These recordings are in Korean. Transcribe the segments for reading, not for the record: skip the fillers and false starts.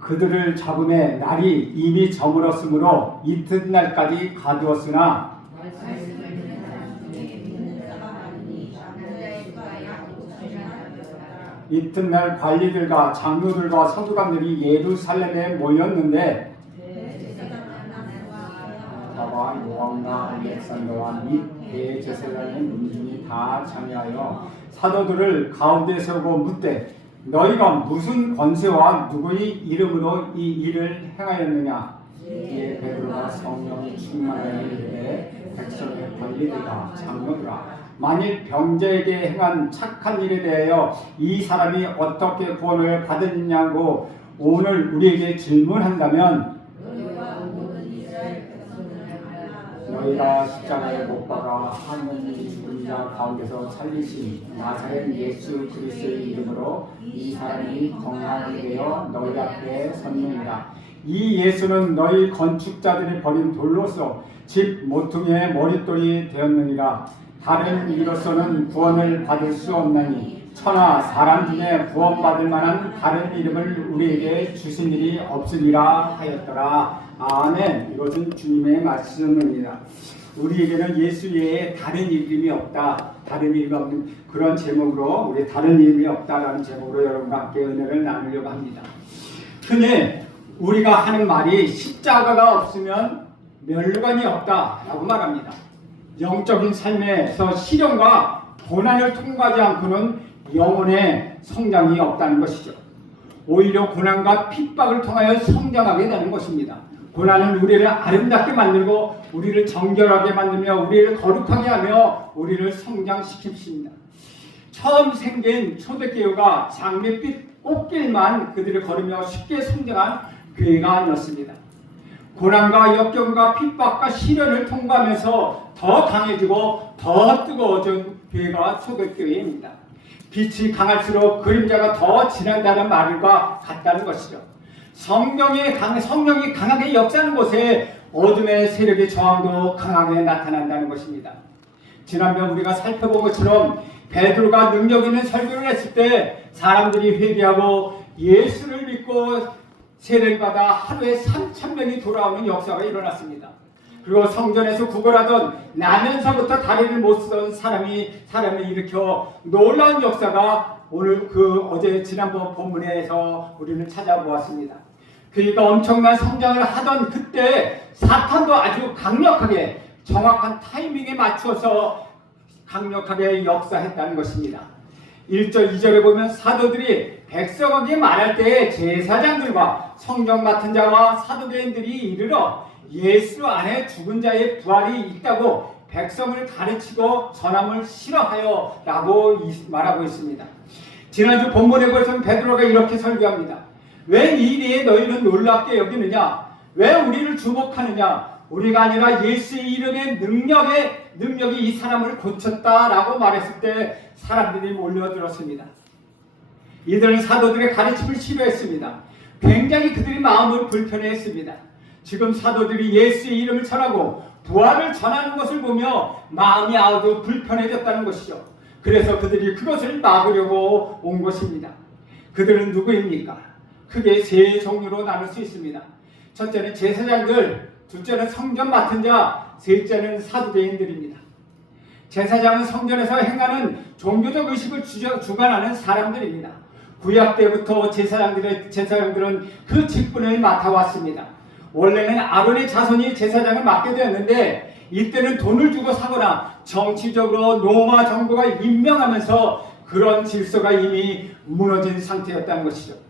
그들을 잡음에 날이 이미 저물었으므로 이튿날까지 가두었으나 이튿날 관리들과 장로들과 서기관들이 예루살렘에 모였는데 바와 요한과 알렉산더와 및 대제사장의 문중이 다 참여하여 사도들을 가운데 세우고 묻되 너희가 무슨 권세와 누구의 이름으로 이 일을 행하였느냐. 이에 베드로가 성령이 충만하여 이르되 백성의 관리들과 장로들아 만일 병자에게 행한 착한 일에 대하여 이 사람이 어떻게 구원을 받았느냐고 오늘 우리에게 질문한다면 너희가 십자가에 못 박아 하느님이 죽은 자 가운데서 살리신 나사렛 예수 그리스도의 이름으로 이 사람이 건강하게 되어 너희 앞에 섰느니라. 이 예수는 너희 건축자들이 버린 돌로서 집 모퉁이의 머릿돌이 되었느니라. 다른 이로서는 구원을 받을 수 없나니 천하 사람 중에 구원받을 만한 다른 이름을 우리에게 주신 일이 없으리라 하였더라. 아멘. 이것은 주님의 말씀입니다. 우리에게는 예수 외에 다른 이름이 없다. 다른 이름이 없는 그런 제목으로 우리 다른 이름이 없다라는 제목으로 여러분과 함께 은혜를 나누려고 합니다. 흔히 우리가 하는 말이 십자가가 없으면 멸관이 없다라고 말합니다. 영적인 삶에서 시련과 고난을 통과하지 않고는 영혼의 성장이 없다는 것이죠. 오히려 고난과 핍박을 통하여 성장하게 되는 것입니다. 고난은 우리를 아름답게 만들고 우리를 정결하게 만들며 우리를 거룩하게 하며 우리를 성장시킵니다. 처음 생긴 초대교회가 장밋빛 꽃길만 그들을 걸으며 쉽게 성장한 교회가 아니었습니다. 고난과 역경과 핍박과 시련을 통과하면서 더 강해지고 더 뜨거워진 교회가 초대교회입니다. 빛이 강할수록 그림자가 더 진한다는 말과 같다는 것이죠. 성령이 강하게 역사하는 곳에 어둠의 세력의 저항도 강하게 나타난다는 것입니다. 지난번 우리가 살펴본 것처럼 베드로가 능력 있는 설교를 했을 때 사람들이 회개하고 예수를 믿고 세례를 받아 하루에 3,000명이 돌아오는 역사가 일어났습니다. 그리고 성전에서 구걸하던 나면서부터 다리를 못 쓰던 사람을 일으켜 놀라운 역사가 오늘 어제 지난번 본문에서 우리는 찾아보았습니다. 그러니까 엄청난 성장을 하던 그때 사탄도 아주 강력하게 정확한 타이밍에 맞춰서 강력하게 역사했다는 것입니다. 1절 2절에 보면 사도들이 백성에게 말할 때 제사장들과 성경 맡은 자와 사도계인들이 이르러 예수 안에 죽은 자의 부활이 있다고 백성을 가르치고 전함을 싫어하여 라고 말하고 있습니다. 지난주 본문에 보면 베드로가 이렇게 설교합니다. 왜 이 일에 너희는 놀랍게 여기느냐? 왜 우리를 주목하느냐? 우리가 아니라 예수의 이름의 능력이 이 사람을 고쳤다라고 말했을 때 사람들이 몰려들었습니다. 이들은 사도들의 가르침을 싫어했습니다. 굉장히 그들의 마음을 불편해했습니다. 지금 사도들이 예수의 이름을 전하고 부활을 전하는 것을 보며 마음이 아주 불편해졌다는 것이죠. 그래서 그들이 그것을 막으려고 온 것입니다. 그들은 누구입니까? 크게 세 종류로 나눌 수 있습니다. 첫째는 제사장들, 둘째는 성전 맡은 자, 셋째는 사두개인들입니다. 제사장은 성전에서 행하는 종교적 의식을 주관하는 사람들입니다. 구약 때부터 제사장들은 그 직분을 맡아왔습니다. 원래는 아론의 자손이 제사장을 맡게 되었는데 이때는 돈을 주고 사거나 정치적으로 로마 정부가 임명하면서 그런 질서가 이미 무너진 상태였다는 것이죠.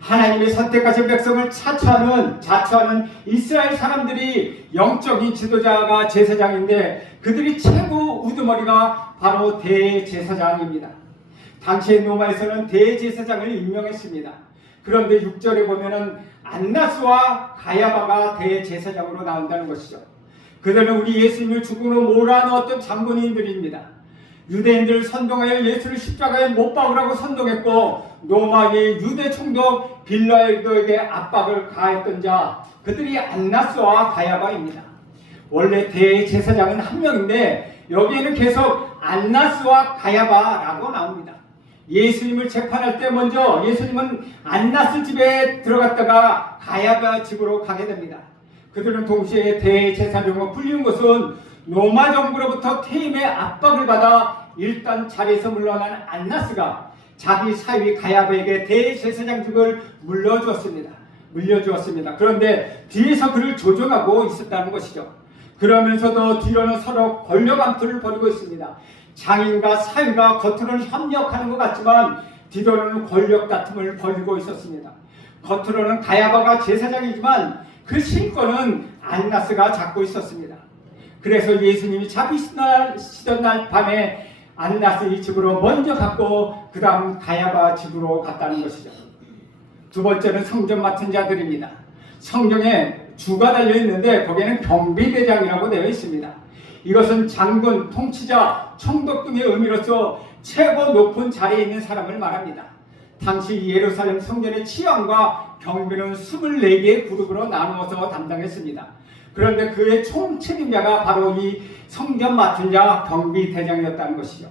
하나님의 선택하신 백성을 자처하는 이스라엘 사람들이 영적인 지도자가 제사장인데 그들이 최고 우두머리가 바로 대제사장입니다. 당시의 로마에서는 대제사장을 임명했습니다. 그런데 6절에 보면은 안나스와 가야바가 대제사장으로 나온다는 것이죠. 그들은 우리 예수님을 죽음으로 몰아넣었던 장본인들입니다. 유대인들을 선동하여 예수를 십자가에 못 박으라고 선동했고 로마의 유대 총독 빌라도에게 압박을 가했던 자, 그들이 안나스와 가야바입니다. 원래 대제사장은 한 명인데 여기에는 계속 안나스와 가야바라고 나옵니다. 예수님을 재판할 때 먼저 예수님은 안나스 집에 들어갔다가 가야바 집으로 가게 됩니다. 그들은 동시에 대제사장으로 불리는 것은 로마 정부로부터 퇴임의 압박을 받아 일단 자리에서 물러난 안나스가 자기 사위 가야바에게 대제사장직을 물려주었습니다. 그런데 뒤에서 그를 조종하고 있었다는 것이죠. 그러면서도 뒤로는 서로 권력 암투를 벌이고 있습니다. 장인과 사위가 겉으로는 협력하는 것 같지만 뒤로는 권력 다툼을 벌이고 있었습니다. 겉으로는 가야바가 제사장이지만 그 실권은 안나스가 잡고 있었습니다. 그래서 예수님이 잡히시던 날 밤에 안나스의 집으로 먼저 갔고 그 다음 가야바 집으로 갔다는 것이죠. 두 번째는 성전 맡은 자들입니다. 성경에 주가 달려있는데 거기에는 경비대장이라고 되어 있습니다. 이것은 장군, 통치자, 총독 등의 의미로서 최고 높은 자리에 있는 사람을 말합니다. 당시 예루살렘 성전의 치안과 경비는 24개의 그룹으로 나누어서 담당했습니다. 그런데 그의 총책임자가 바로 이 성전 맡은 자 경비대장이었다는 것이죠.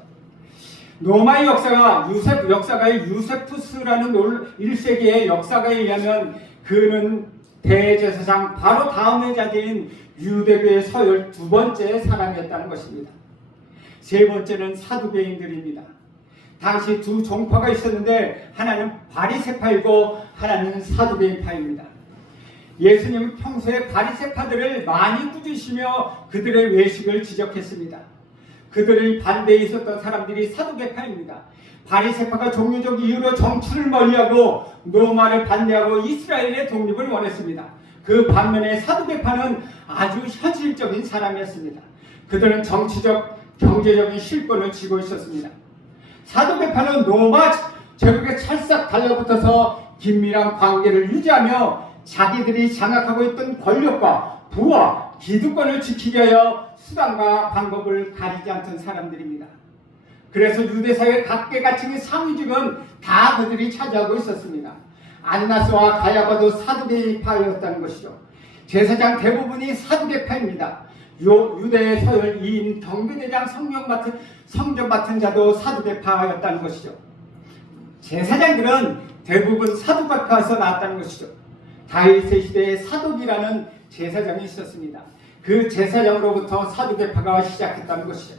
로마의 역사가의 유세푸스라는 1세기의 역사가에 의하면 그는 대제사장 바로 다음의 자리인 유대교의 서열 두 번째 사람이었다는 것입니다. 세 번째는 사두개인들입니다. 당시 두 종파가 있었는데 하나는 바리새파이고 하나는 사두개인파입니다. 예수님은 평소에 바리새파들을 많이 꾸짖으시며 그들의 외식을 지적했습니다. 그들의 반대에 있었던 사람들이 사두개파입니다. 바리새파가 종교적 이유로 정치를 멀리하고 로마를 반대하고 이스라엘의 독립을 원했습니다. 그 반면에 사두개파는 아주 현실적인 사람이었습니다. 그들은 정치적, 경제적인 실권을 쥐고 있었습니다. 사두개파는 로마 제국에 찰싹 달라붙어서 긴밀한 관계를 유지하며 자기들이 장악하고 있던 권력과 부와 기득권을 지키기 위하여 수단과 방법을 가리지 않던 사람들입니다. 그래서 유대사회 각계각층의 상위직은 다 그들이 차지하고 있었습니다. 안나스와 가야바도 사두개파였다는 것이죠. 제사장 대부분이 사두개파입니다. 유대의 서열 2인 경비대장 성전 맡은 자도 사두개파였다는 것이죠. 제사장들은 대부분 사두개파에서 나왔다는 것이죠. 다윗의 시대에 사독이라는 제사장이 있었습니다. 그 제사장으로부터 사두개파가 시작했다는 것이죠.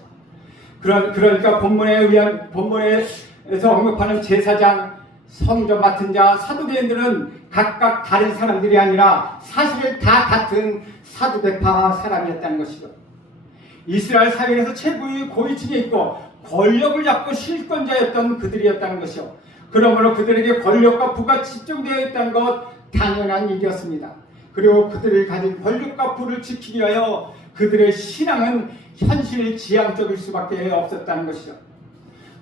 그러니까 본문에서 언급하는 제사장, 성전 맡은 자, 사두개인들은 각각 다른 사람들이 아니라 사실은 다 같은 사두개파 사람이었다는 것이죠. 이스라엘 사회에서 최고의 고위층에 있고 권력을 잡고 실권자였던 그들이었다는 것이요. 그러므로 그들에게 권력과 부가 집중되어 있다는 것 당연한 일이었습니다. 그리고 그들이 가진 권력과 부를 지키기 위하여 그들의 신앙은 현실 지향적일 수밖에 없었다는 것이죠.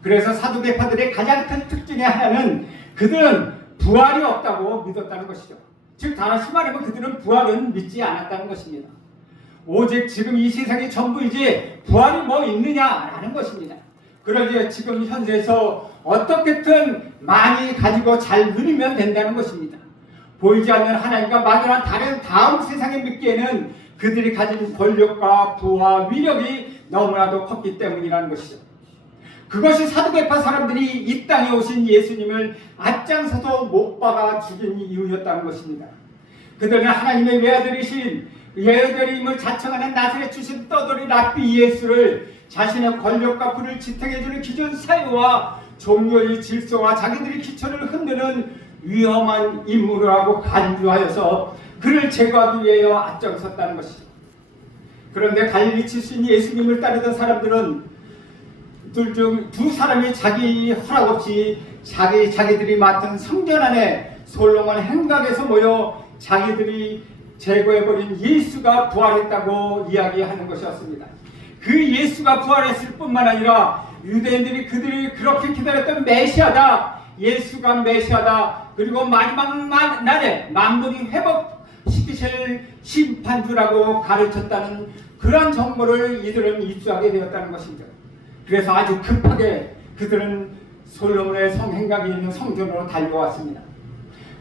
그래서 사두개파들의 가장 큰 특징의 하나는 그들은 부활이 없다고 믿었다는 것이죠. 즉 다시 말하면 그들은 부활은 믿지 않았다는 것입니다. 오직 지금 이 세상이 전부이지 부활이 뭐 있느냐라는 것입니다. 그러지 지금 현세에서 어떻게든 많이 가지고 잘 누리면 된다는 것입니다. 보이지 않는 하나님과 막연한 다음 세상에 믿기에는 그들이 가진 권력과 부와 위력이 너무나도 컸기 때문이라는 것이죠. 그것이 사두개파 사람들이 이 땅에 오신 예수님을 앞장서서 못 박아 죽인 이유였다는 것입니다. 그들은 하나님의 외아들임을 자청하는 나사렛 출신 떠돌이 랍비 예수를 자신의 권력과 부를 지탱해주는 기존 사회와 종교의 질서와 자기들의 기초를 흔드는 위험한 인물이라고 간주하여서 그를 제거하기 위하여 앞장섰다는 것이죠. 그런데 갈릴리 출신 예수님을 따르던 사람들은 두 사람이 자기 허락 없이 자기들이 맡은 성전 안에 솔로몬 행각에서 모여 자기들이 제거해버린 예수가 부활했다고 이야기하는 것이었습니다. 그 예수가 부활했을 뿐만 아니라 유대인들이 그들이 그렇게 기다렸던 메시아다, 예수가 메시아다, 그리고 마지막 날에 만국이 회복시키실 심판주라고 가르쳤다는 그런 정보를 이들은 입수하게 되었다는 것입니다. 그래서 아주 급하게 그들은 솔로몬의 성행각이 있는 성전으로 달려왔습니다.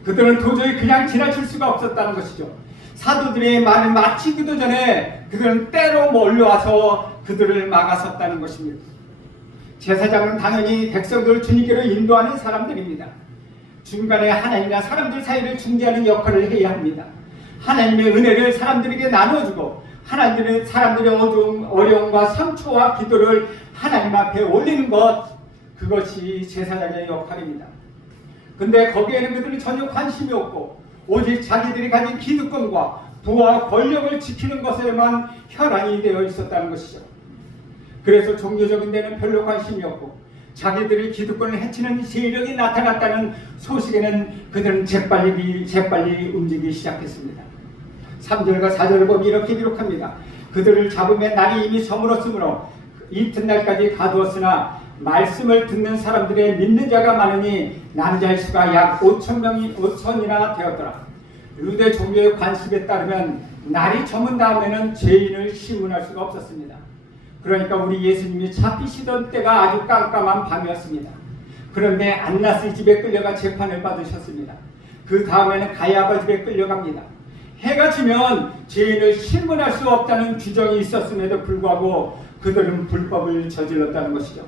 그들은 도저히 그냥 지나칠 수가 없었다는 것이죠. 사도들의 말을 마치기도 전에 그들은 때로 몰려와서 그들을 막아섰다는 것입니다. 제사장은 당연히 백성들을 주님께로 인도하는 사람들입니다. 중간에 하나님과 사람들 사이를 중재하는 역할을 해야 합니다. 하나님의 은혜를 사람들에게 나눠주고 하나님의 사람들의 어려움과 상처와 기도를 하나님 앞에 올리는 것, 그것이 제사장의 역할입니다. 근데 거기에는 그들이 전혀 관심이 없고 오직 자기들이 가진 기득권과 부와 권력을 지키는 것에만 혈안이 되어 있었다는 것이죠. 그래서 종교적인 데는 별로 관심이 없고 자기들의 기득권을 해치는 세력이 나타났다는 소식에는 그들은 재빨리 움직이기 시작했습니다. 3절과 4절을 보면 이렇게 기록합니다. 그들을 잡으면 날이 이미 저물었으므로 이튿날까지 가두었으나 말씀을 듣는 사람들의 믿는 자가 많으니 남자의 수가 약 5천이나 되었더라. 유대 종교의 관습에 따르면 날이 저문 다음에는 죄인을 심문할 수가 없었습니다. 그러니까 우리 예수님이 잡히시던 때가 아주 깜깜한 밤이었습니다. 그런데 안나스의 집에 끌려가 재판을 받으셨습니다. 그 다음에는 가야바 집에 끌려갑니다. 해가 지면 죄인을 심문할 수 없다는 규정이 있었음에도 불구하고 그들은 불법을 저질렀다는 것이죠.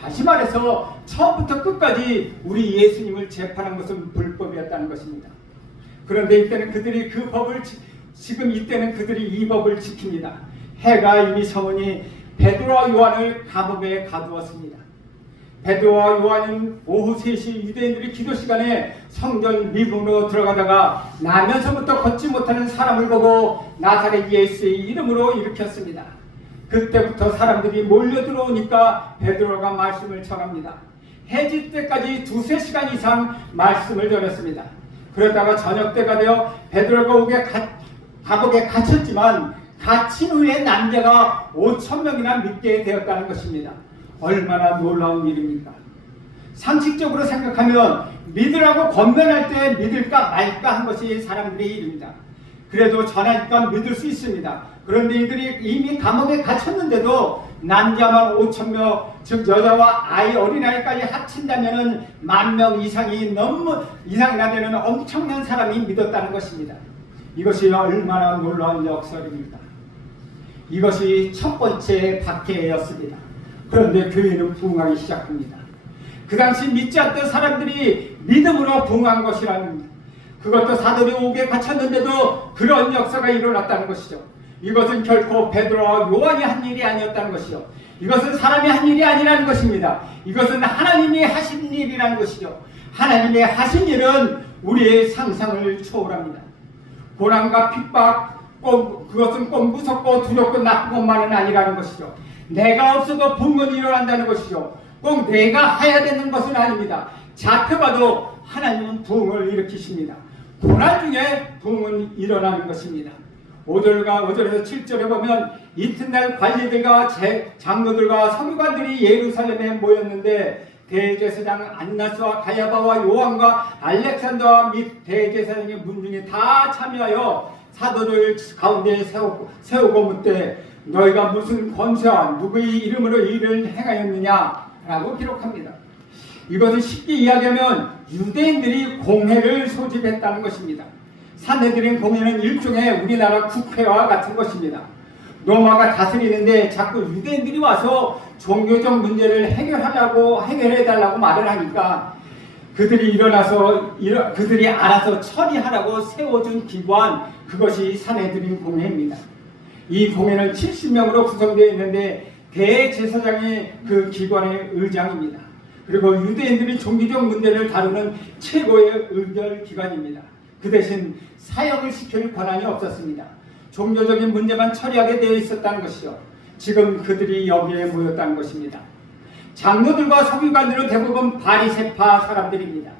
다시 말해서 처음부터 끝까지 우리 예수님을 재판한 것은 불법이었다는 것입니다. 그런데 이때는 그들이 그 법을 지금 이때는 그들이 이 법을 지킵니다. 해가 이미 저무니 베드로와 요한을 감옥에 가두었습니다. 베드로와 요한은 오후 3시 유대인들이 기도 시간에 성전 미문으로 들어가다가 나면서부터 걷지 못하는 사람을 보고 나사렛 예수의 이름으로 일으켰습니다. 그때부터 사람들이 몰려 들어오니까 베드로가 말씀을 전합니다. 해질 때까지 2-3시간 이상 말씀을 전했습니다. 그러다가 저녁 때가 되어 베드로가 감옥에 갇혔지만 갇힌 후에 남자가 5,000명이나 믿게 되었다는 것입니다. 얼마나 놀라운 일입니까? 상식적으로 생각하면 믿으라고 권면할 때 믿을까 말까 한 것이 사람들의 일입니다. 그래도 전하니까 믿을 수 있습니다. 그런데 이들이 이미 감옥에 갇혔는데도 남자만 5,000명, 즉 여자와 아이 어린아이까지 합친다면 10,000명 이상이나 되는 엄청난 사람이 믿었다는 것입니다. 이것이 얼마나 놀라운 역설입니까? 이것이 첫 번째 박해였습니다. 그런데 교회는 부흥하기 시작합니다. 그 당시 믿지 않던 사람들이 믿음으로 부흥한 것이라는, 그것도 사도리 옥에 갇혔는데도 그런 역사가 일어났다는 것이죠. 이것은 결코 베드로와 요한이 한 일이 아니었다는 것이죠. 이것은 사람이 한 일이 아니라는 것입니다. 이것은 하나님이 하신 일이라는 것이죠. 하나님의 하신 일은 우리의 상상을 초월합니다. 고난과 핍박, 그것은 꼭 무섭고 두렵고 나쁜 것만은 아니라는 것이죠. 내가 없어도 부흥은 일어난다는 것이죠. 꼭 내가 해야 되는 것은 아닙니다. 잡혀가도 하나님은 부흥을 일으키십니다. 고난 중에 부흥은 일어나는 것입니다. 5절에서 7절에 보면 이튿날 관리들과 장로들과 서기관들이 예루살렘에 모였는데 대제사장 안나스와 가야바와 요한과 알렉산더와 및 대제사장의 문중에 다 참여하여 사도를 가운데 세우고 묻되 너희가 무슨 권세와 누구의 이름으로 일을 행하였느냐라고 기록합니다. 이것을 쉽게 이야기하면 유대인들이 공회를 소집했다는 것입니다. 산헤드린 공회는 일종의 우리나라 국회와 같은 것입니다. 로마가 다스리는데 자꾸 유대인들이 와서 종교적 문제를 해결해달라고 말을 하니까 그들이 그들이 알아서 처리하라고 세워준 기관, 그것이 산헤드린 공회입니다. 이 공회는 70명으로 구성되어 있는데 대제사장이 그 기관의 의장입니다. 그리고 유대인들이 종교적 문제를 다루는 최고의 의결 기관입니다. 그 대신 사형을 시킬 권한이 없었습니다. 종교적인 문제만 처리하게 되어 있었다는 것이죠. 지금 그들이 여기에 모였다는 것입니다. 장로들과 서기관들은 대부분 바리새파 사람들입니다.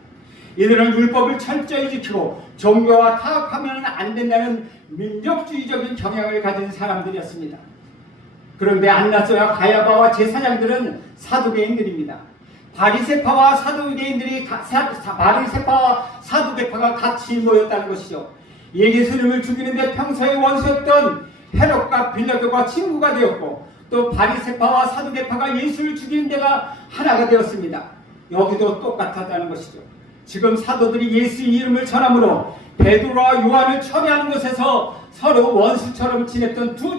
이들은 율법을 철저히 지키고 종교와 타협하면 안 된다는 민족주의적인 경향을 가진 사람들이었습니다. 그런데 안나스와 가야바와 제사장들은 사두개인들입니다. 바리새파와 사두개파가 같이 모였다는 것이죠. 예수님을 죽이는데 평소에 원수였던 헤롯과 빌라도가 친구가 되었고 또 바리새파와 사두개파가 예수를 죽이는 데가 하나가 되었습니다. 여기도 똑같았다는 것이죠. 지금 사도들이 예수의 이름을 전함으로 베드로와 요한을 처리하는 것에서 서로 원수처럼 지냈던 두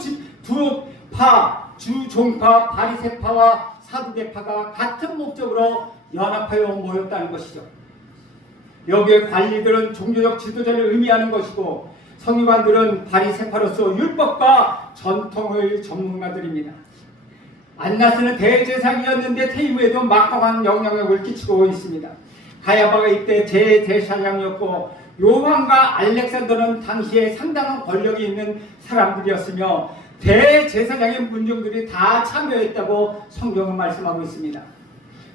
종파 바리새파와 사두개파가 같은 목적으로 연합하여 모였다는 것이죠. 여기에 관리들은 종교적 지도자를 의미하는 것이고 서기관들은 바리새파로서 율법과 전통의 전문가들입니다. 안나스는 대제사장이었는데 퇴임 후에도 막강한 영향력을 끼치고 있습니다. 가야바가 이때 대제사장이었고 요한과 알렉산더는 당시에 상당한 권력이 있는 사람들이었으며 대제사장의 문정들이 다 참여했다고 성경은 말씀하고 있습니다.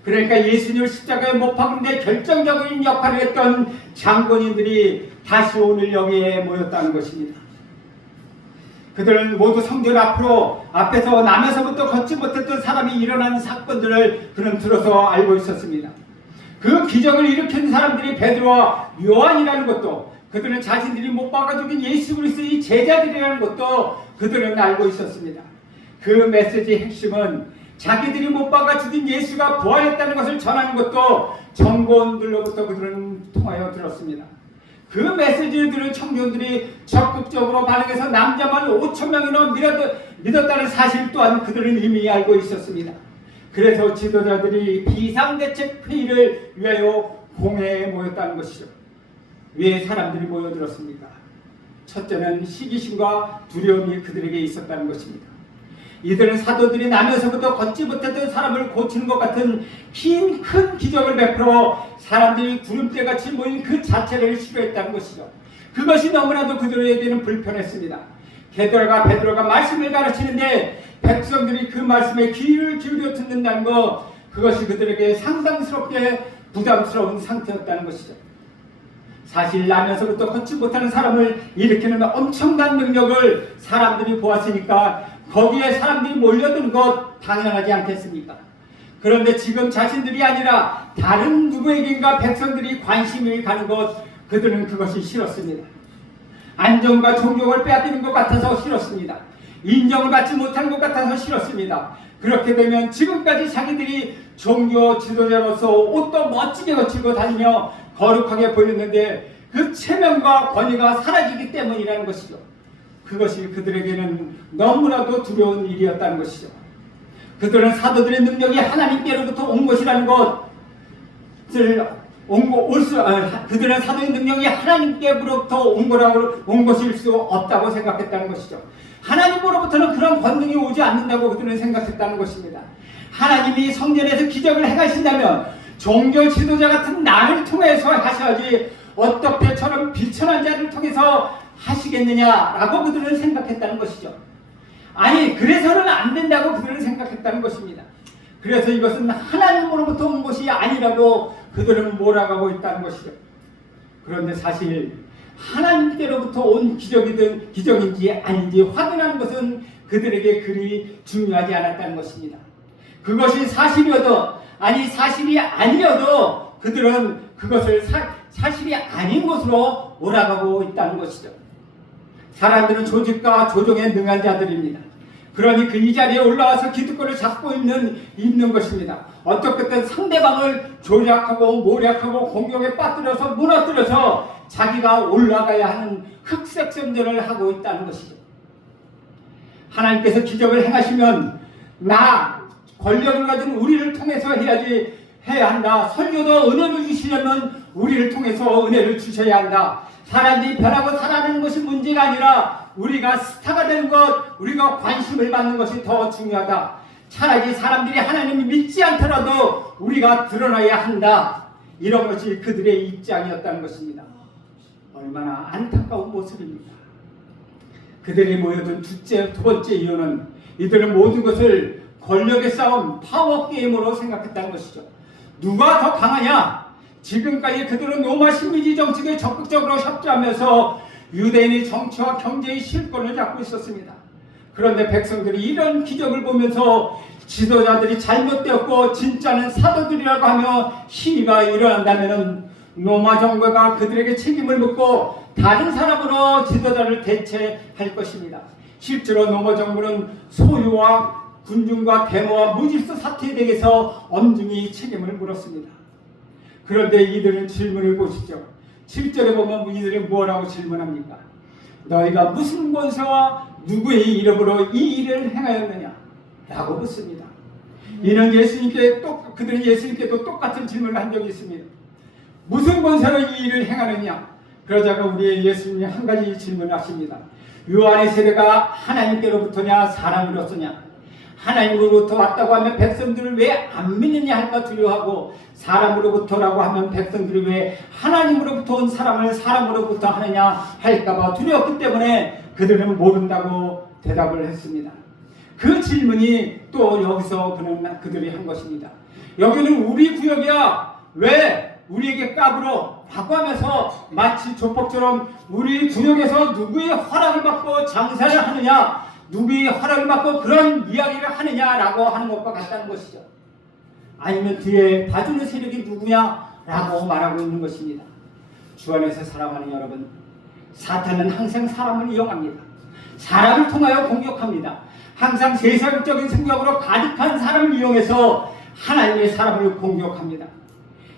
그러니까 예수님을 십자가에 못 박는데 결정적인 역할을 했던 장본인들이 다시 오늘 여기에 모였다는 것입니다. 그들은 모두 성전 앞에서 남에서부터 걷지 못했던 사람이 일어난 사건들을 그는 들어서 알고 있었습니다. 그 기적을 일으킨 사람들이 베드로와 요한이라는 것도, 그들은 자신들이 못 박아 죽인 예수 그리스도의 제자들이라는 것도 그들은 알고 있었습니다. 그 메시지의 핵심은 자기들이 못 박아 죽인 예수가 부활했다는 것을 전하는 것도 정보원들로부터 그들은 통하여 들었습니다. 그 메시지를 들은 청년들이 적극적으로 반응해서 남자만 5,000명이나 믿었다는 사실 또한 그들은 이미 알고 있었습니다. 그래서 지도자들이 비상대책 회의를 위하여 공회에 모였다는 것이죠. 왜 사람들이 모여들었습니까? 첫째는 시기심과 두려움이 그들에게 있었다는 것입니다. 이들은 사도들이 나면서부터 걷지 못했던 사람을 고치는 것 같은 큰 기적을 베풀어 사람들이 구름대같이 모인 그 자체를 싫어했다는 것이죠. 그것이 너무나도 그들에게는 불편했습니다. 베드로가 말씀을 가르치는데 백성들이 그 말씀에 귀를 기울여 듣는다는 것, 그것이 그들에게 상당스럽게 부담스러운 상태였다는 것이죠. 사실 나면서부터 걷지 못하는 사람을 일으키는 엄청난 능력을 사람들이 보았으니까 거기에 사람들이 몰려드는 것 당연하지 않겠습니까? 그런데 지금 자신들이 아니라 다른 누구에게인가 백성들이 관심이 가는 것, 그들은 그것이 싫었습니다. 안정과 존경을 빼앗기는 것 같아서 싫었습니다. 인정을 받지 못하는 것 같아서 싫었습니다. 그렇게 되면 지금까지 자기들이 종교 지도자로서 옷도 멋지게 거치고 다니며 거룩하게 보였는데 그 체면과 권위가 사라지기 때문이라는 것이죠. 그것이 그들에게는 너무나도 두려운 일이었다는 것이죠. 그들은 사도들의 능력이 하나님께로부터 온 것이라는 것을 그들은 사도의 능력이 하나님께로부터 온 것일 수 없다고 생각했다는 것이죠. 하나님으로부터는 그런 권능이 오지 않는다고 그들은 생각했다는 것입니다. 하나님이 성전에서 기적을 행하신다면 종교 지도자 같은 나를 통해서 하셔야지 어떻게 저런 비천한 자를 통해서 하시겠느냐라고 그들은 생각했다는 것이죠. 아니, 그래서는 안 된다고 그들은 생각했다는 것입니다. 그래서 이것은 하나님으로부터 온 것이 아니라고 그들은 몰아가고 있다는 것이죠. 그런데 사실 하나님께로부터 온 기적인지 아닌지 확인하는 것은 그들에게 그리 중요하지 않았다는 것입니다. 그것이 사실이어도 사실이 아니어도 그들은 그것을 사실이 아닌 것으로 몰아가고 있다는 것이죠. 사람들은 조직과 조종에 능한 자들입니다. 그러니 그 이 자리에 올라와서 기득권을 잡고 있는 것입니다. 어떻게든 상대방을 조작하고 모략하고 공격에 빠뜨려서 무너뜨려서 자기가 올라가야 하는 흑색전쟁을 하고 있다는 것이죠. 하나님께서 기적을 행하시면 권력을 가진 우리를 통해서 해야 한다. 설교도 은혜를 주시려면 우리를 통해서 은혜를 주셔야 한다. 사람들이 변하고 살아가는 것이 문제가 아니라 우리가 스타가 되는 것, 우리가 관심을 받는 것이 더 중요하다. 차라리 사람들이 하나님을 믿지 않더라도 우리가 드러나야 한다. 이런 것이 그들의 입장이었다는 것입니다. 얼마나 안타까운 모습입니까? 그들이 모여든 두 번째 이유는 이들은 모든 것을 권력의 싸움, 파워게임으로 생각했다는 것이죠. 누가 더 강하냐? 지금까지 그들은 로마 식민지 정책에 적극적으로 협조하면서 유대인의 정치와 경제의 실권을 잡고 있었습니다. 그런데 백성들이 이런 기적을 보면서 지도자들이 잘못되었고 진짜는 사도들이라고 하며 시위가 일어난다면 로마 정부가 그들에게 책임을 묻고 다른 사람으로 지도자를 대체할 것입니다. 실제로 로마 정부는 소유와 군중과 데모와 무질서 사태에 대해서 엄중히 책임을 물었습니다. 그런데 이들은 질문을 보시죠. 7절에 보면 이들이 뭐라고 질문합니까? 너희가 무슨 권세와 누구의 이름으로 이 일을 행하였느냐? 라고 묻습니다. 이는 그들은 예수님께도 똑같은 질문을 한 적이 있습니다. 무슨 권세로 이 일을 행하느냐? 그러자가 우리의 예수님이 한 가지 질문을 하십니다. 요한의 세례가 하나님께로부터냐 사람으로서냐? 하나님으로부터 왔다고 하면 백성들을 왜 안 믿느냐 할까 두려워하고, 사람으로부터라고 하면 백성들이 왜 하나님으로부터 온 사람을 사람으로부터 하느냐 할까봐 두려웠기 때문에 그들은 모른다고 대답을 했습니다. 그 질문이 또 여기서 그들이 한 것입니다. 여기는 우리 구역이야, 왜 우리에게 까불어? 라고 하면서 마치 조폭처럼 우리 구역에서 누구의 허락을 받고 장사를 하느냐, 누구의 허락을 받고 그런 이야기를 하느냐라고 하는 것과 같다는 것이죠. 아니면 뒤에 봐주는 세력이 누구냐라고 말하고 있는 것입니다. 주 안에서 살아가는 여러분, 사탄은 항상 사람을 이용합니다. 사람을 통하여 공격합니다. 항상 세상적인 생각으로 가득한 사람을 이용해서 하나님의 사람을 공격합니다.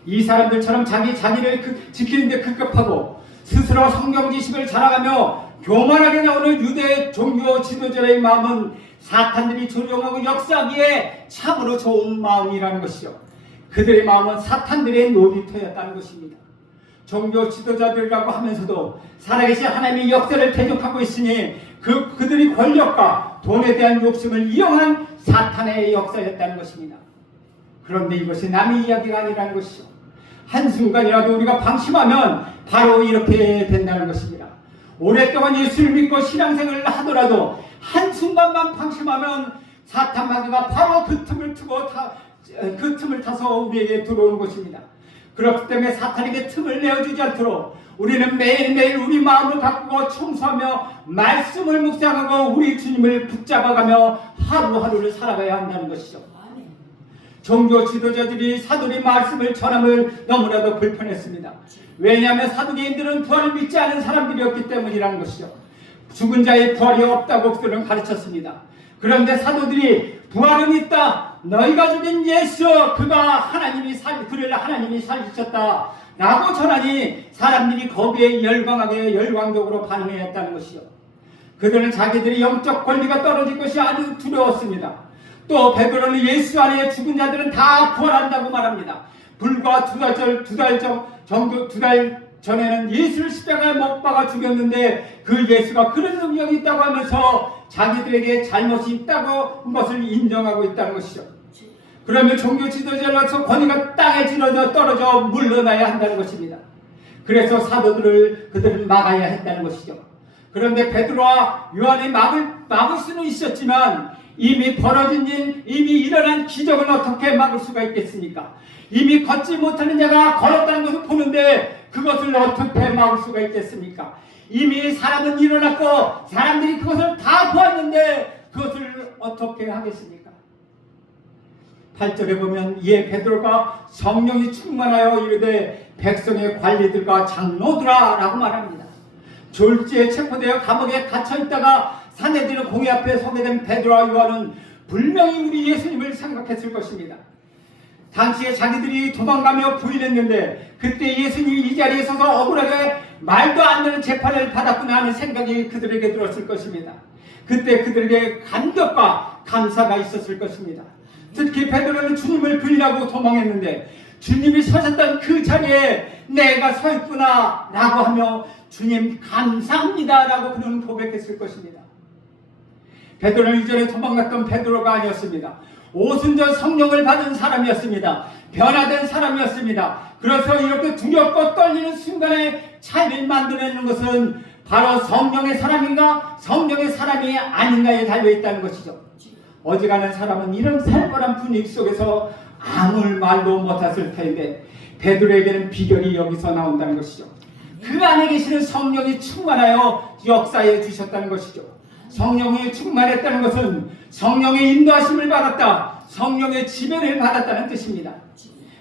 이 사람들처럼 자기를 지키는데 급급하고 스스로 성경 지식을 자랑하며 교만하게 나오는 유대 종교 지도자의 마음은 사탄들이 조종하고 역사하기에 참으로 좋은 마음이라는 것이죠. 그들의 마음은 사탄들의 놀이터였다는 것입니다. 종교 지도자들이라고 하면서도 살아계신 하나님의 역사를 대적하고 있으니 그들이 권력과 돈에 대한 욕심을 이용한 사탄의 역사였다는 것입니다. 그런데 이것이 남의 이야기가 아니라는 것이죠. 한순간이라도 우리가 방심하면 바로 이렇게 된다는 것입니다. 오랫동안 예수를 믿고 신앙생활을 하더라도 한순간만 방심하면 사탄 마귀가 바로 그 틈을 타서 우리에게 들어오는 것입니다. 그렇기 때문에 사탄에게 틈을 내어주지 않도록 우리는 매일매일 우리 마음을 가꾸고 청소하며 말씀을 묵상하고 우리 주님을 붙잡아가며 하루하루를 살아가야 한다는 것이죠. 종교 지도자들이 사도의 말씀을 전함을 너무나도 불편했습니다. 왜냐하면 사두개인들은 부활을 믿지 않은 사람들이었기 때문이라는 것이죠. 죽은 자의 부활이 없다고 그들은 가르쳤습니다. 그런데 사도들이 부활은 있다, 너희가 죽인 예수 그를 하나님이 살리셨다 라고 전하니 사람들이 거기에 열광적으로 반응했다는 것이죠. 그들은 자기들의 영적 권리가 떨어질 것이 아주 두려웠습니다. 또 베드로는 예수 안에 죽은 자들은 다 부활한다고 말합니다. 불과 두 달 전에는 예수를 십자가에 못 박아 죽였는데 그 예수가 그런 능력이 있다고 하면서 자기들에게 잘못이 있다고 것을 인정하고 있다는 것이죠. 그러면 종교 지도자로서 권위가 땅에 떨어져 물러나야 한다는 것입니다. 그래서 그들을 막아야 했다는 것이죠. 그런데 베드로와 요한이 막을 수는 있었지만 이미 벌어진 일, 이미 일어난 기적을 어떻게 막을 수가 있겠습니까? 이미 걷지 못하는 자가 걸었다는 것을 보는데 그것을 어떻게 막을 수가 있겠습니까? 이미 사람은 일어났고 사람들이 그것을 다 보았는데 그것을 어떻게 하겠습니까? 8절에 보면 이에 베드로가 성령이 충만하여 이르되 백성의 관리들과 장로들아 라고 말합니다. 졸지에 체포되어 감옥에 갇혀있다가 사내들의 공회 앞에 서게 된 베드로와 요한은 분명히 우리 예수님을 생각했을 것입니다. 당시에 자기들이 도망가며 부인했는데 그때 예수님이 이 자리에 서서 억울하게 말도 안 되는 재판을 받았구나 하는 생각이 그들에게 들었을 것입니다. 그때 그들에게 감격과 감사가 있었을 것입니다. 특히 베드로는 주님을 부인하고 도망했는데 주님이 서셨던 그 자리에 내가 서 있구나 라고 하며 주님 감사합니다 라고 그는 고백했을 것입니다. 베드로는 이전에 도망갔던 베드로가 아니었습니다. 오순절 성령을 받은 사람이었습니다. 변화된 사람이었습니다. 그래서 이렇게 두렵고 떨리는 순간에 차이를 만들어내는 것은 바로 성령의 사람인가 성령의 사람이 아닌가에 달려있다는 것이죠. 어지간한 사람은 이런 살벌한 분위기 속에서 아무 말도 못했을 텐데 베드로에게는 비결이 여기서 나온다는 것이죠. 그 안에 계시는 성령이 충만하여 역사해 주셨다는 것이죠. 성령이 충만했다는 것은 성령의 인도하심을 받았다, 성령의 지배를 받았다는 뜻입니다.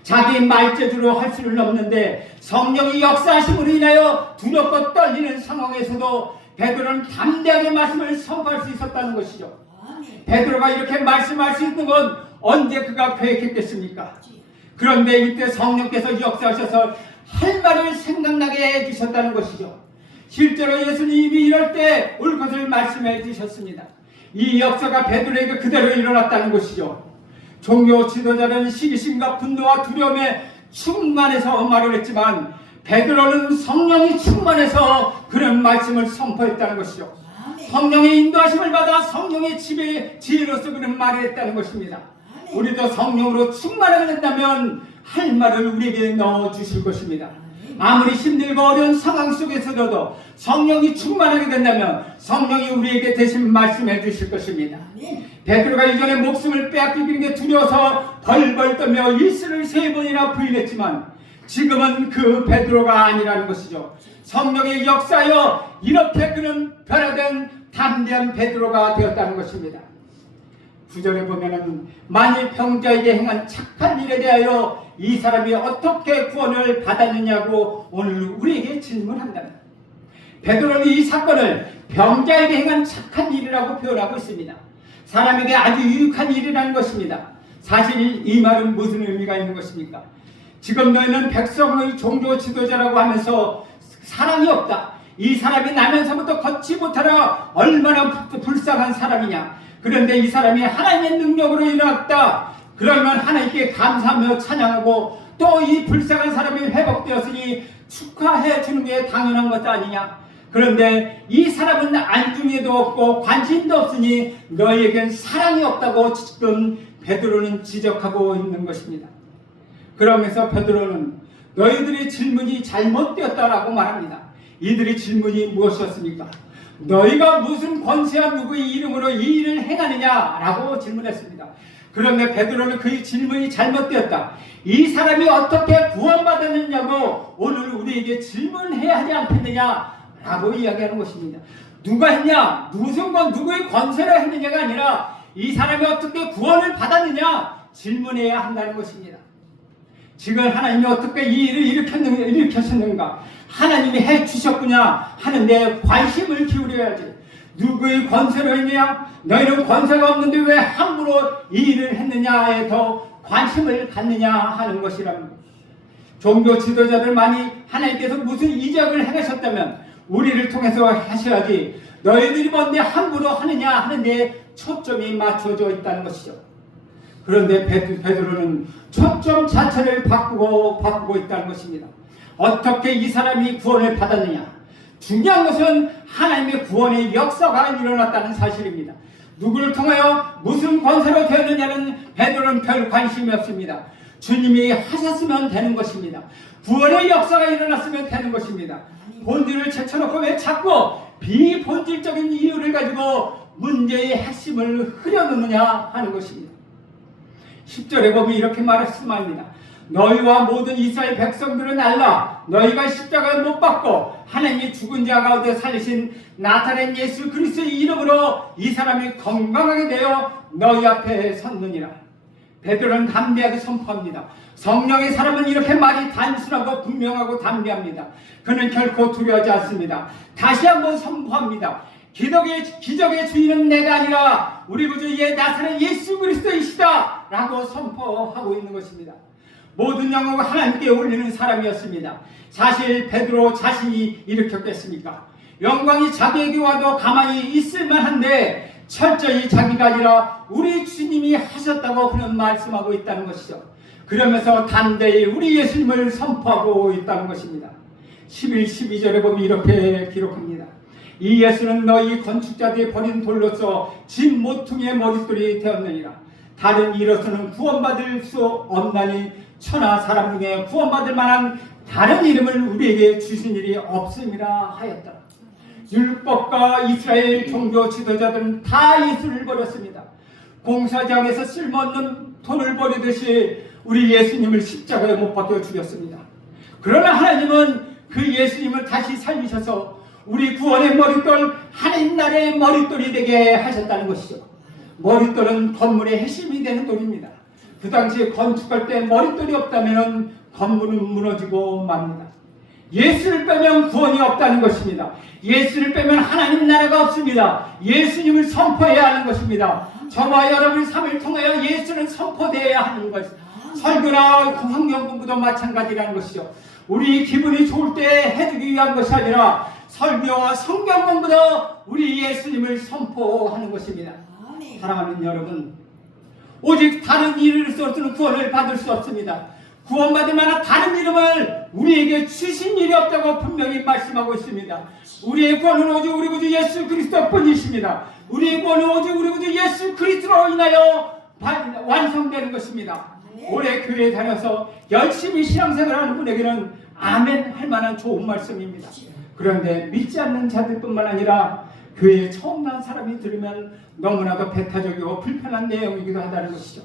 자기 말재주로 할 수는 없는데 성령이 역사하심으로 인하여 두렵고 떨리는 상황에서도 베드로는 담대하게 말씀을 선포할 수 있었다는 것이죠. 베드로가 이렇게 말씀할 수 있는 건 언제 그가 계획했겠습니까? 그런데 이때 성령께서 역사하셔서 할 말을 생각나게 해주셨다는 것이죠. 실제로 예수님이 이럴 때 올 것을 말씀해 주셨습니다. 이 역사가 베드로에게 그대로 일어났다는 것이죠. 종교 지도자는 시기심과 분노와 두려움에 충만해서 말을 했지만 베드로는 성령이 충만해서 그런 말씀을 선포했다는 것이죠. 성령의 인도하심을 받아 성령의 지혜로서 그런 말을 했다는 것입니다. 우리도 성령으로 충만하게 된다면 할 말을 우리에게 넣어주실 것입니다. 아무리 힘들고 어려운 상황 속에서도 성령이 충만하게 된다면 성령이 우리에게 대신 말씀해 주실 것입니다. 베드로가 이전에 목숨을 빼앗기는 게 두려워서 벌벌 떨며 예수를 3번이나 부인했지만 지금은 그 베드로가 아니라는 것이죠. 성령의 역사여 이렇게 그는 변화된 담대한 베드로가 되었다는 것입니다. 9절에 보면은 만일 병자에게 행한 착한 일에 대하여 이 사람이 어떻게 구원을 받았느냐고 오늘 우리에게 질문한답니다. 베드로는 이 사건을 병자에게 행한 착한 일이라고 표현하고 있습니다. 사람에게 아주 유익한 일이라는 것입니다. 사실 이 말은 무슨 의미가 있는 것입니까? 지금 너희는 백성의 종교 지도자라고 하면서 사랑이 없다. 이 사람이 나면서부터 걷지 못하라 얼마나 불쌍한 사람이냐. 그런데 이 사람이 하나님의 능력으로 일어났다. 그러면 하나님께 감사하며 찬양하고 또 이 불쌍한 사람이 회복되었으니 축하해 주는 게 당연한 것 아니냐. 그런데 이 사람은 안중에도 없고 관심도 없으니 너희에겐 사랑이 없다고 지금 베드로는 지적하고 있는 것입니다. 그러면서 베드로는 너희들의 질문이 잘못되었다라고 말합니다. 이들의 질문이 무엇이었습니까? 너희가 무슨 권세와 누구의 이름으로 이 일을 행하느냐라고 질문했습니다. 그런데 베드로는 그 질문이 잘못되었다. 이 사람이 어떻게 구원받았느냐고 오늘 우리에게 질문해야 하지 않겠느냐라고 이야기하는 것입니다. 누가 했냐? 누구의 권세로 했느냐가 아니라 이 사람이 어떻게 구원을 받았느냐 질문해야 한다는 것입니다. 지금 하나님이 어떻게 이 일을 일으켰는가? 하나님이 해주셨구나 하는데 관심을 기울여야지. 누구의 권세로 했느냐? 너희는 권세가 없는데 왜 함부로 이 일을 했느냐에 더 관심을 갖느냐 하는 것이랍니다. 종교 지도자들만이 하나님께서 무슨 이적을 행하셨다면 우리를 통해서 하셔야지 너희들이 뭔데 함부로 하느냐 하는데 초점이 맞춰져 있다는 것이죠. 그런데 베드로는 초점 자체를 바꾸고 있다는 것입니다. 어떻게 이 사람이 구원을 받았느냐? 중요한 것은 하나님의 구원의 역사가 일어났다는 사실입니다. 누구를 통하여 무슨 권세로 되었느냐는 베드로는 별 관심이 없습니다. 주님이 하셨으면 되는 것입니다. 구원의 역사가 일어났으면 되는 것입니다. 본질을 제쳐놓고 왜 자꾸 비본질적인 이유를 가지고 문제의 핵심을 흐려놓느냐 하는 것입니다. 10절에 보면 이렇게 말씀합니다. 너희와 모든 이스라엘 백성들은 알라. 너희가 십자가에 못 박고 하나님이 죽은 자 가운데 살리신 나타낸 예수 그리스도의 이름으로 이 사람이 건강하게 되어 너희 앞에 섰느니라. 베드로는 담대하게 선포합니다. 성령의 사람은 이렇게 말이 단순하고 분명하고 담대합니다. 그는 결코 두려워하지 않습니다. 다시 한번 선포합니다. 기적의 주인은 내가 아니라 우리 구주 나사렛 예수 그리스도이시다 라고 선포하고 있는 것입니다. 모든 영광을 하나님께 올리는 사람이었습니다. 사실 베드로 자신이 일으켰겠습니까? 영광이 자기에게 와도 가만히 있을 만한데 철저히 자기가 아니라 우리 주님이 하셨다고 그는 말씀하고 있다는 것이죠. 그러면서 담대히 우리 예수님을 선포하고 있다는 것입니다. 11, 12절에 보면 이렇게 기록합니다. 이 예수는 너희 건축자들이 버린 돌로서 진 모퉁이의 머릿돌이 되었느니라. 다른 이로서는 구원받을 수 없나니 천하 사람 중에 구원받을 만한 다른 이름을 우리에게 주신 일이 없음이라 하였다. 율법과 이스라엘 종교 지도자들은 다 예수를 버렸습니다. 공사장에서 쓸모없는 돈을 버리듯이 우리 예수님을 십자가에 못 박혀 죽였습니다. 그러나 하나님은 그 예수님을 다시 살리셔서 우리 구원의 머릿돌, 하나님 나라의 머릿돌이 되게 하셨다는 것이죠. 머릿돌은 건물의 핵심이 되는 돌입니다. 그 당시에 건축할 때 머릿돌이 없다면 건물은 무너지고 맙니다. 예수를 빼면 구원이 없다는 것입니다. 예수를 빼면 하나님 나라가 없습니다. 예수님을 선포해야 하는 것입니다. 저와 여러분의 삶을 통하여 예수는 선포되어야 하는 것입니다. 설교나 성경 공부도 마찬가지라는 것이죠. 우리 기분이 좋을 때 해주기 위한 것이 아니라 설교와 성경 공부도 우리 예수님을 선포하는 것입니다. 사랑하는 여러분, 오직 다른 이름으로서는 구원을 받을 수 없습니다. 구원받을 만한 다른 이름을 우리에게 주신 일이 없다고 분명히 말씀하고 있습니다. 우리의 구원은 오직 우리 구주 예수 그리스도뿐이십니다. 우리의 구원은 오직 우리 구주 예수 그리스도로 인하여 완성되는 것입니다. 올해 교회에 다녀서 열심히 신앙생활하는 분에게는 아멘 할 만한 좋은 말씀입니다. 그런데 믿지 않는 자들뿐만 아니라 교회에 처음 나온 사람이 들으면 너무나도 배타적이고 불편한 내용이기도 하다는 것이죠.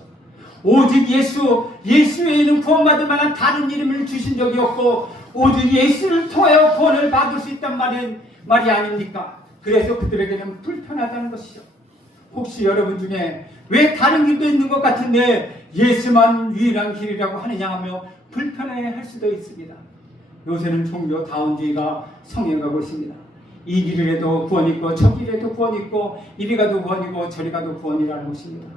오직 예수 외에는 구원받을 만한 다른 이름을 주신 적이 없고 오직 예수를 통하여 구원을 받을 수 있단 말이 아닙니까? 그래서 그들에게는 불편하다는 것이죠. 혹시 여러분 중에 왜 다른 길도 있는 것 같은데 예수만 유일한 길이라고 하느냐 하며 불편해할 수도 있습니다. 요새는 종교다운주의가 성행하고 있습니다. 이 길을 해도 구원 있고 저 길을 해도 구원 있고 이리 가도 구원이고 저리 가도 구원이라는 것입니다.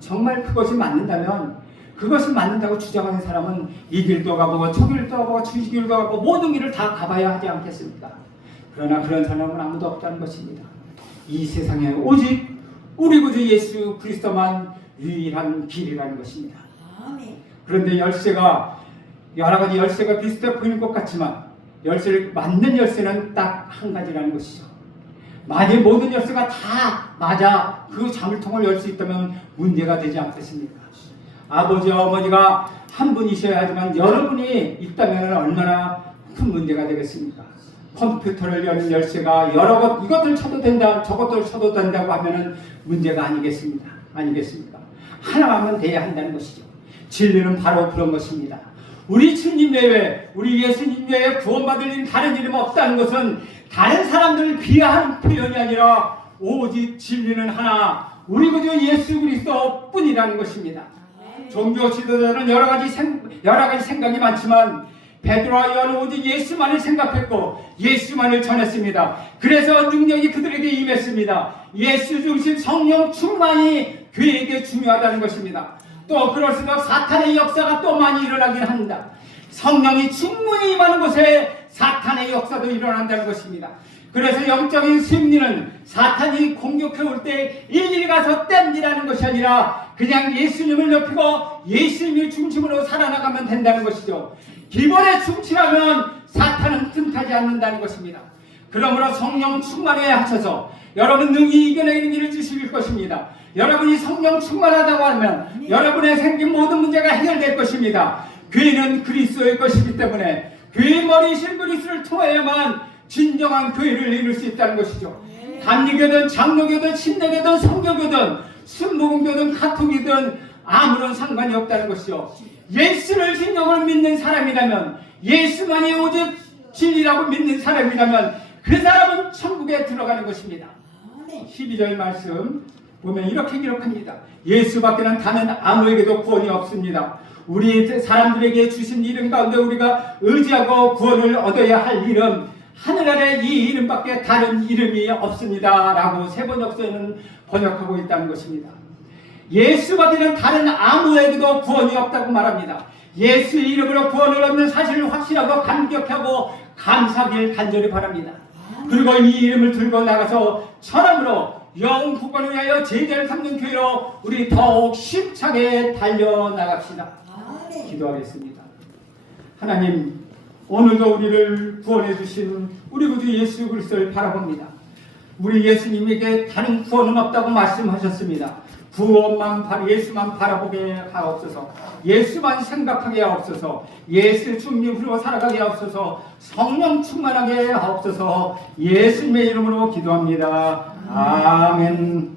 정말 그것이 맞는다면 그것이 맞는다고 주장하는 사람은 이 길도 가보고 저 길도 가보고 저 길도 가보고 모든 길을 다 가봐야 하지 않겠습니까? 그러나 그런 사람은 아무도 없다는 것입니다. 이 세상에 오직 우리 구주 예수 그리스도만 유일한 길이라는 것입니다. 그런데 열쇠가 여러 가지 열쇠가 비슷해 보이는 것 같지만 열쇠를 맞는 열쇠는 딱 한 가지라는 것이죠. 만약 모든 열쇠가 다 맞아 그 자물통을 열 수 있다면 문제가 되지 않겠습니까? 아버지와 어머니가 한 분이셔야 하지만 여러분이 있다면 얼마나 큰 문제가 되겠습니까? 컴퓨터를 여는 열쇠가 여러 것 이것들 쳐도 된다 저것들 쳐도 된다고 하면은 문제가 아니겠습니까? 하나만 돼야 한다는 것이죠. 진리는 바로 그런 것입니다. 우리 주님 외에 우리 예수님 외에 구원받을 일 다른 이름 없다는 것은 다른 사람들을 비하하는 표현이 아니라 오직 진리는 하나 우리 구주 예수 그리스도 뿐이라는 것입니다. 종교 지도자들은 여러 가지 생각이 많지만 베드로와 요한은 오직 예수만을 생각했고 예수만을 전했습니다. 그래서 능력이 그들에게 임했습니다. 예수 중심 성령 충만이 교회에게 중요하다는 것입니다. 또 그럴수록 사탄의 역사가 또 많이 일어나긴 합니다. 성령이 충분히 임하는 곳에 사탄의 역사도 일어난다는 것입니다. 그래서 영적인 승리는 사탄이 공격해 올 때 일일이 가서 땜질하는 것이 아니라 그냥 예수님을 높이고 예수님을 중심으로 살아나가면 된다는 것이죠. 기본에 충실하면 사탄은 틈타지 않는다는 것입니다. 그러므로 성령 충만에 하셔서 여러분 능히 이겨내는 일을 주실 것입니다. 여러분이 성령 충만하다고 하면 여러분의 생긴 모든 문제가 해결될 것입니다. 교회는 그리스도의 것이기 때문에 교회의 머리이신 그리스도를 통하여만 진정한 교회를 이룰 수 있다는 것이죠. 단리교든 장로교든 신대교든 성교교든 순복음교든 카톡이든 아무런 상관이 없다는 것이죠. 예수를 진정으로 믿는 사람이라면 예수만이 오직 진리라고 믿는 사람이라면 그 사람은 천국에 들어가는 것입니다. 12절 말씀 보면 이렇게 기록합니다. 예수밖에는 다른 아무에게도 구원이 없습니다. 우리 사람들에게 주신 이름 가운데 우리가 의지하고 구원을 얻어야 할 이름 하늘 아래 이 이름밖에 다른 이름이 없습니다 라고 세번역서에는 번역하고 있다는 것입니다. 예수밖에는 다른 아무에게도 구원이 없다고 말합니다. 예수의 이름으로 구원을 얻는 사실을 확실하고 감격하고 감사하길 간절히 바랍니다. 그리고 이 이름을 들고 나가서 천함으로 영혼 구원을 위하여 제자를 삼는 교회로 우리 더욱 힘차게 달려나갑시다. 기도하겠습니다. 하나님, 오늘도 우리를 구원해 주신 우리 구주 예수 그리스도를 바라봅니다. 우리 예수님에게 다른 구원은 없다고 말씀하셨습니다. 예수만 바라보게 하옵소서. 예수만 생각하게 하옵소서. 예수 중심으로 살아가게 하옵소서. 성령 충만하게 하옵소서. 예수님의 이름으로 기도합니다. 아멘.